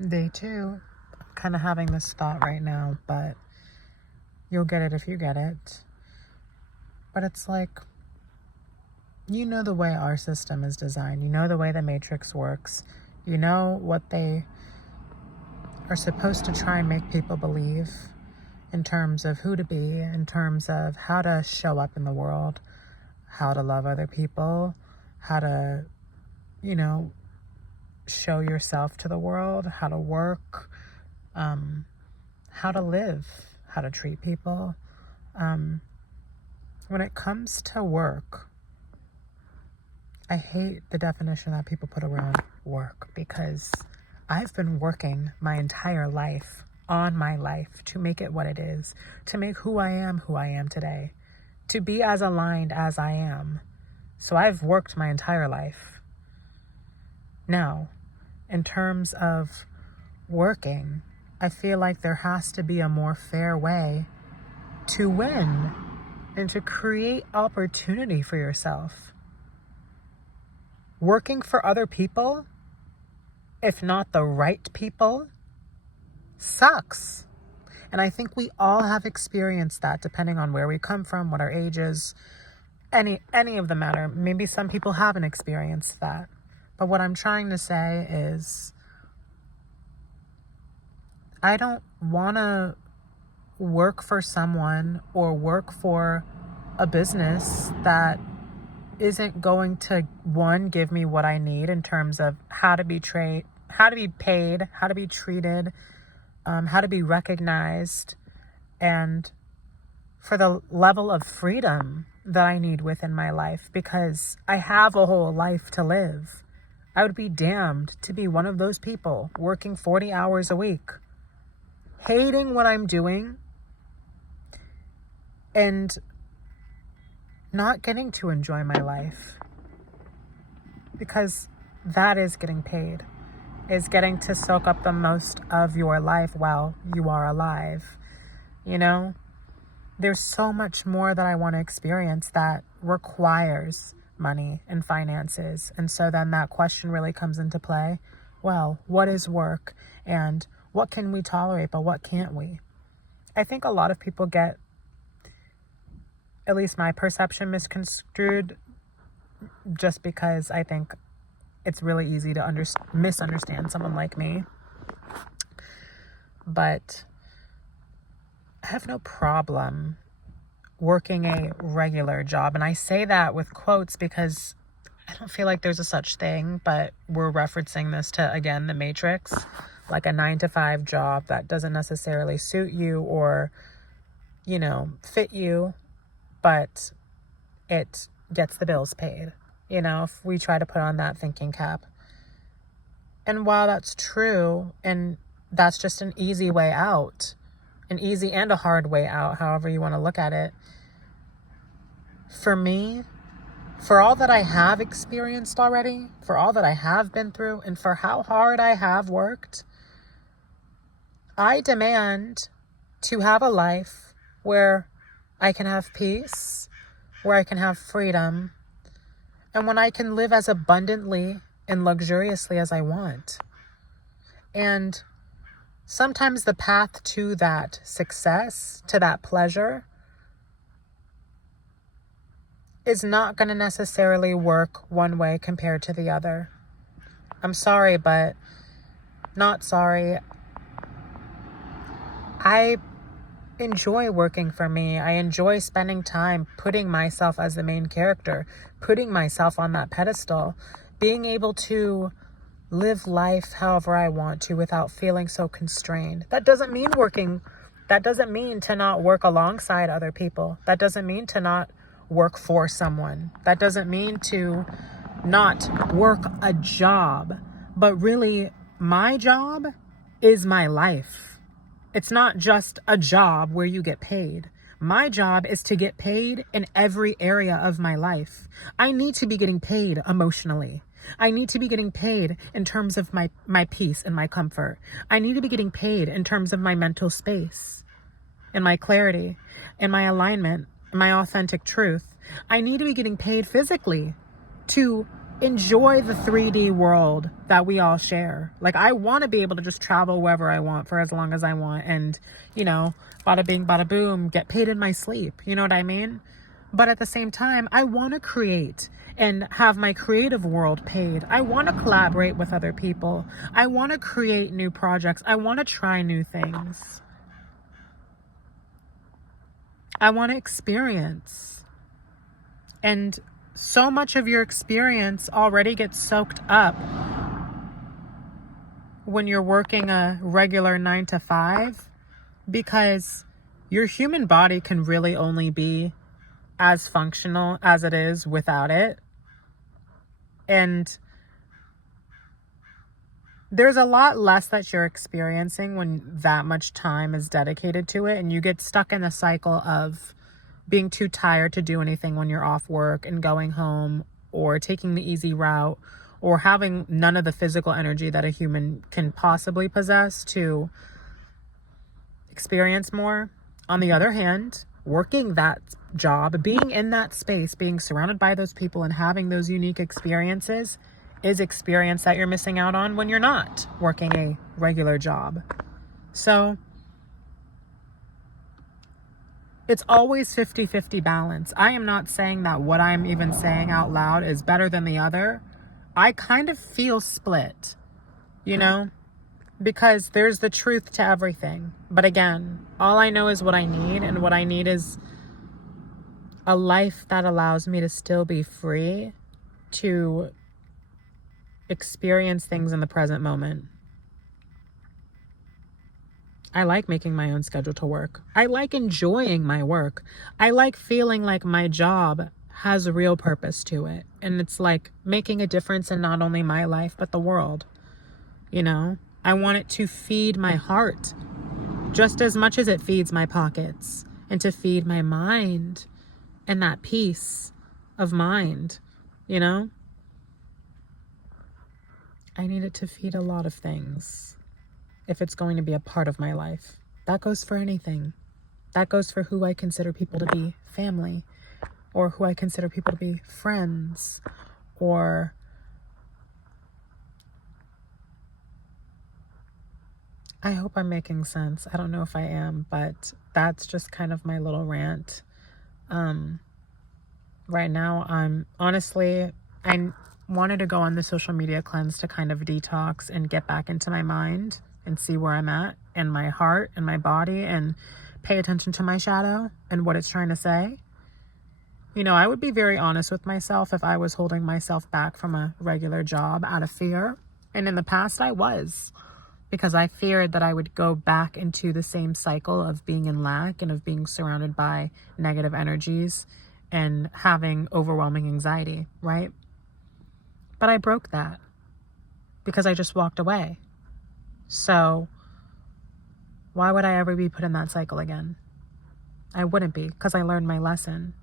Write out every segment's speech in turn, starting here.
Day two. I'm kind of having this thought right now, but you'll get it if you get it. But it's like, you know the way our system is designed. You know the way the Matrix works. You know what they are supposed to try and make people believe in terms of who to be, in terms of how to show up in the world, how to love other people, how to, show yourself to the world, how to work, how to live, how to treat people. When it comes to work, I hate the definition that people put around work, because I've been working my entire life on my life to make it what it is, to make who I am today, to be as aligned as I am. So I've worked my entire life. Now, in terms of working, I feel like there has to be a more fair way to win and to create opportunity for yourself. Working for other people, if not the right people, sucks. And I think we all have experienced that, depending on where we come from, what our age is, any of the matter. Maybe some people haven't experienced that. But what I'm trying to say is, I don't want to work for someone or work for a business that isn't going to, one, give me what I need in terms of how to be paid, how to be treated, how to be recognized, and for the level of freedom that I need within my life, because I have a whole life to live. I would be damned to be one of those people working 40 hours a week, hating what I'm doing, and not getting to enjoy my life, because that is getting paid, is getting to soak up the most of your life while you are alive. There's so much more that I want to experience that requires money and finances. And so then that question really comes into play. Well, what is work, and what can we tolerate, but what can't we? I think a lot of people get, at least my perception, misconstrued, just because I think it's really easy to misunderstand someone like me. But I have no problem working a regular job. And I say that with quotes because I don't feel like there's a such thing, but we're referencing this to, again, the Matrix, like a 9-to-5 job that doesn't necessarily suit you or, fit you, but it gets the bills paid, if we try to put on that thinking cap. And while that's true, and that's just an easy way out, an easy and a hard way out, however you want to look at it, for me, for all that I have experienced already, for all that I have been through, and for how hard I have worked, I demand to have a life where I can have peace, where I can have freedom, and when I can live as abundantly and luxuriously as I want. And sometimes the path to that success, to that pleasure, is not going to necessarily work one way compared to the other. I'm sorry, but not sorry. I enjoy working for me. I enjoy spending time putting myself as the main character, putting myself on that pedestal, being able to live life however I want to without feeling so constrained. That doesn't mean to not work alongside other people. That doesn't mean to not work for someone. That doesn't mean to not work a job. But really, my job is my life. It's not just a job where you get paid. My job is to get paid in every area of my life. I need to be getting paid emotionally. I need to be getting paid in terms of my peace and my comfort. I need to be getting paid in terms of my mental space and my clarity and my alignment and my authentic truth. I need to be getting paid physically to enjoy the 3D world that we all share. Like, I want to be able to just travel wherever I want for as long as I want, and, you know, bada bing, bada boom, get paid in my sleep. You know what I mean? But at the same time, I want to create and have my creative world paid. I want to collaborate with other people. I want to create new projects. I want to try new things. I want to experience. And so much of your experience already gets soaked up when you're working a regular 9 to 5, because your human body can really only be as functional as it is without it. And there's a lot less that you're experiencing when that much time is dedicated to it, and you get stuck in the cycle of being too tired to do anything when you're off work and going home, or taking the easy route, or having none of the physical energy that a human can possibly possess to experience more. On the other hand, working that job, being in that space, being surrounded by those people and having those unique experiences is experience that you're missing out on when you're not working a regular job. So it's always 50-50 balance. I am not saying that what I'm even saying out loud is better than the other. I kind of feel split, you know, because there's the truth to everything. But again, all I know is what I need, and what I need is a life that allows me to still be free to experience things in the present moment. I like making my own schedule to work. I like enjoying my work. I like feeling like my job has a real purpose to it. And it's like making a difference in not only my life, but the world. You know, I want it to feed my heart just as much as it feeds my pockets, and to feed my mind and that peace of mind, you know? I need it to feed a lot of things if it's going to be a part of my life. That goes for anything. That goes for who I consider people to be family, or who I consider people to be friends, or I hope I'm making sense. I don't know if I am, but that's just kind of my little rant. Right now, I wanted to go on the social media cleanse to kind of detox and get back into my mind and see where I'm at, and my heart and my body, and pay attention to my shadow and what it's trying to say. You know, I would be very honest with myself if I was holding myself back from a regular job out of fear. And in the past, I was, because I feared that I would go back into the same cycle of being in lack and of being surrounded by negative energies and having overwhelming anxiety, right? But I broke that because I just walked away. So why would I ever be put in that cycle again? I wouldn't be, because I learned my lesson.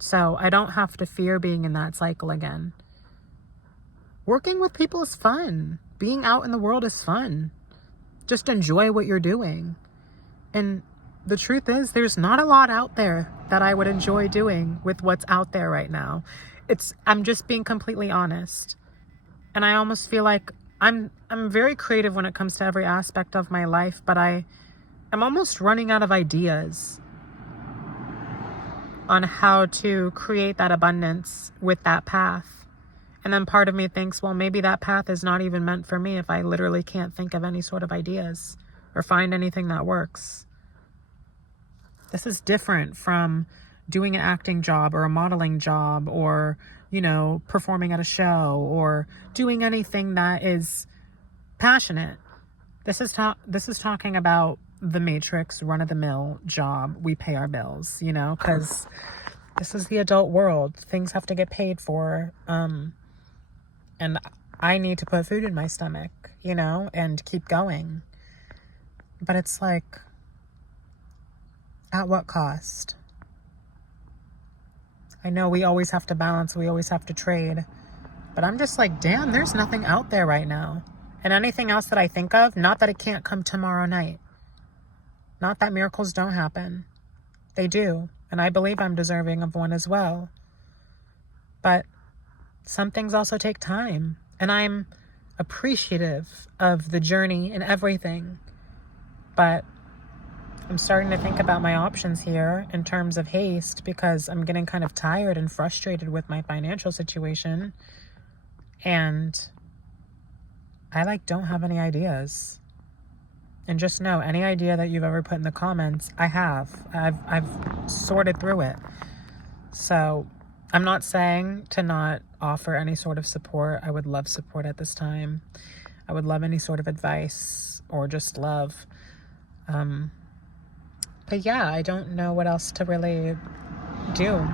So I don't have to fear being in that cycle again. Working with people is fun. Being out in the world is fun. Just enjoy what you're doing. And the truth is, there's not a lot out there that I would enjoy doing with what's out there right now. I'm just being completely honest. And I almost feel like I'm very creative when it comes to every aspect of my life, but I'm almost running out of ideas on how to create that abundance with that path. And then part of me thinks, well, maybe that path is not even meant for me if I literally can't think of any sort of ideas or find anything that works. This is different from doing an acting job or a modeling job, or, you know, performing at a show, or doing anything that is passionate. This is talking about the Matrix, run-of-the-mill job. We pay our bills, you know, because this is the adult world. Things have to get paid for. And I need to put food in my stomach, you know, and keep going. But it's like, at what cost? I know we always have to balance, we always have to trade. But I'm just like, damn, there's nothing out there right now. And anything else that I think of, not that it can't come tomorrow night. Not that miracles don't happen. They do. And I believe I'm deserving of one as well. But some things also take time. And I'm appreciative of the journey and everything. But I'm starting to think about my options here in terms of haste, because I'm getting kind of tired and frustrated with my financial situation. And I don't have any ideas. And just know, any idea that you've ever put in the comments, I have. I've sorted through it. So I'm not saying to not offer any sort of support. I would love support at this time. I would love any sort of advice or just love. But yeah, I don't know what else to really do.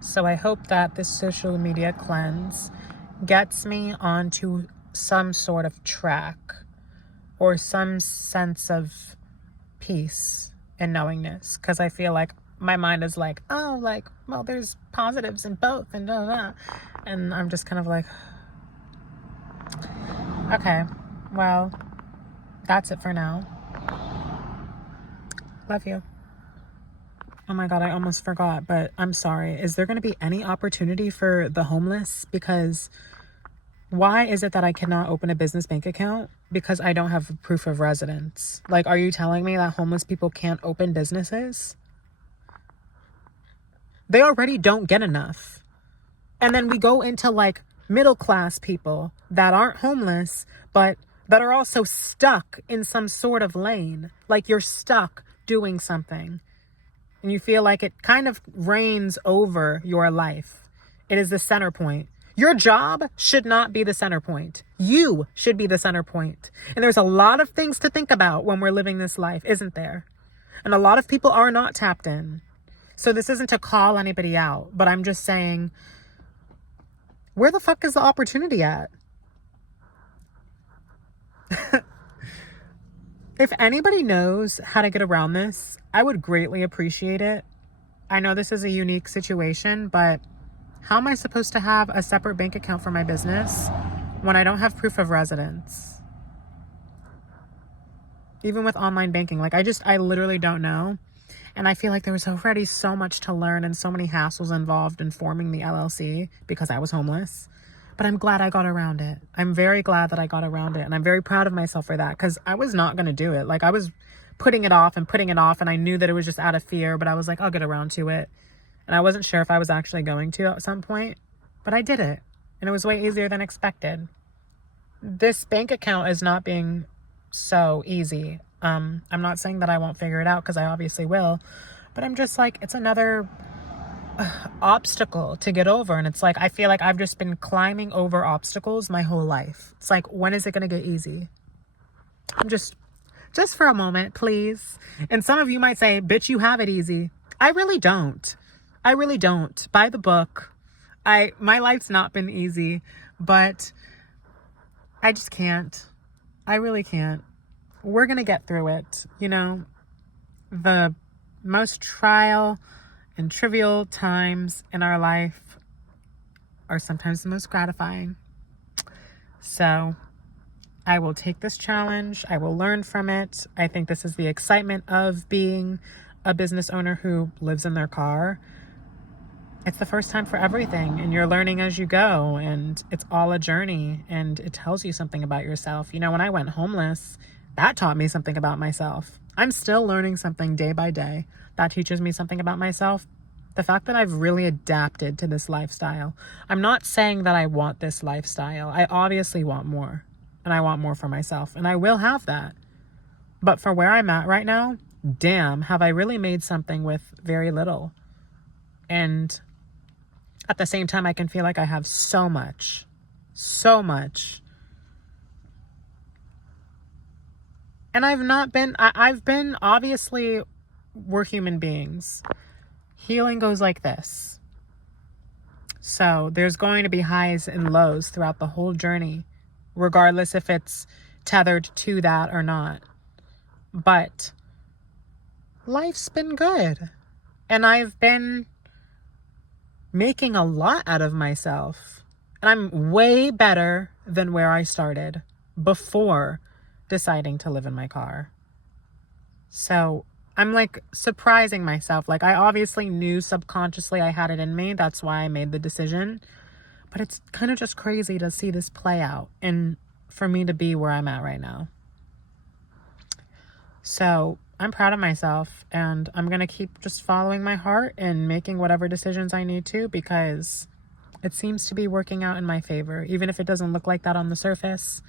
So I hope that this social media cleanse gets me onto some sort of track or some sense of peace and knowingness. Because I feel like my mind is like, oh, well, there's positives in both and da da. And I'm just kind of like, okay, well, that's it for now. Love you. Oh my God, I almost forgot, but I'm sorry. Is there going to be any opportunity for the homeless? Because why is it that I cannot open a business bank account? Because I don't have proof of residence. Are you telling me that homeless people can't open businesses? They already don't get enough. And then we go into middle class people that aren't homeless, but that are also stuck in some sort of lane. You're stuck doing something. And you feel like it kind of reigns over your life. It is the center point. Your job should not be the center point. You should be the center point. And there's a lot of things to think about when we're living this life, isn't there? And a lot of people are not tapped in. So this isn't to call anybody out, but I'm just saying, where the fuck is the opportunity at? If anybody knows how to get around this, I would greatly appreciate it. I know this is a unique situation, but how am I supposed to have a separate bank account for my business when I don't have proof of residence? Even with online banking, I literally don't know. And I feel like there was already so much to learn and so many hassles involved in forming the LLC because I was homeless. But I'm glad I got around it. I'm very glad that I got around it. And I'm very proud of myself for that, because I was not going to do it. I was putting it off. And I knew that it was just out of fear, but I was like, I'll get around to it. And I wasn't sure if I was actually going to at some point, but I did it. And it was way easier than expected. This bank account is not being so easy. I'm not saying that I won't figure it out, because I obviously will. But I'm just it's another obstacle to get over. And it's I feel like I've just been climbing over obstacles my whole life. It's when is it going to get easy? I'm just for a moment, please. And some of you might say, bitch, you have it easy. I really don't. By the book. My life's not been easy, but I just can't. I really can't. We're going to get through it. The most trial and trivial times in our life are sometimes the most gratifying. So I will take this challenge. I will learn from it. I think this is the excitement of being a business owner who lives in their car. It's the first time for everything, and you're learning as you go, and it's all a journey, and it tells you something about yourself. When I went homeless, that taught me something about myself. I'm still learning something day by day. That teaches me something about myself. The fact that I've really adapted to this lifestyle. I'm not saying that I want this lifestyle. I obviously want more, and I want more for myself, and I will have that. But for where I'm at right now, damn, have I really made something with very little. And at the same time, I can feel like I have so much. And I've been, obviously, we're human beings. Healing goes like this. So there's going to be highs and lows throughout the whole journey, regardless if it's tethered to that or not. But life's been good. And I've been making a lot out of myself. And I'm way better than where I started before deciding to live in my car. So I'm surprising myself. I obviously knew subconsciously I had it in me. That's why I made the decision. But it's kind of just crazy to see this play out and for me to be where I'm at right now. So I'm proud of myself, and I'm going to keep just following my heart and making whatever decisions I need to, because it seems to be working out in my favor. Even if it doesn't look like that on the surface,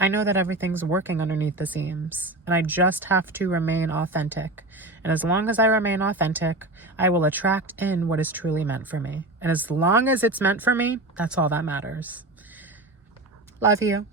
I know that everything's working underneath the seams, and I just have to remain authentic. And as long as I remain authentic, I will attract in what is truly meant for me. And as long as it's meant for me, that's all that matters. Love you.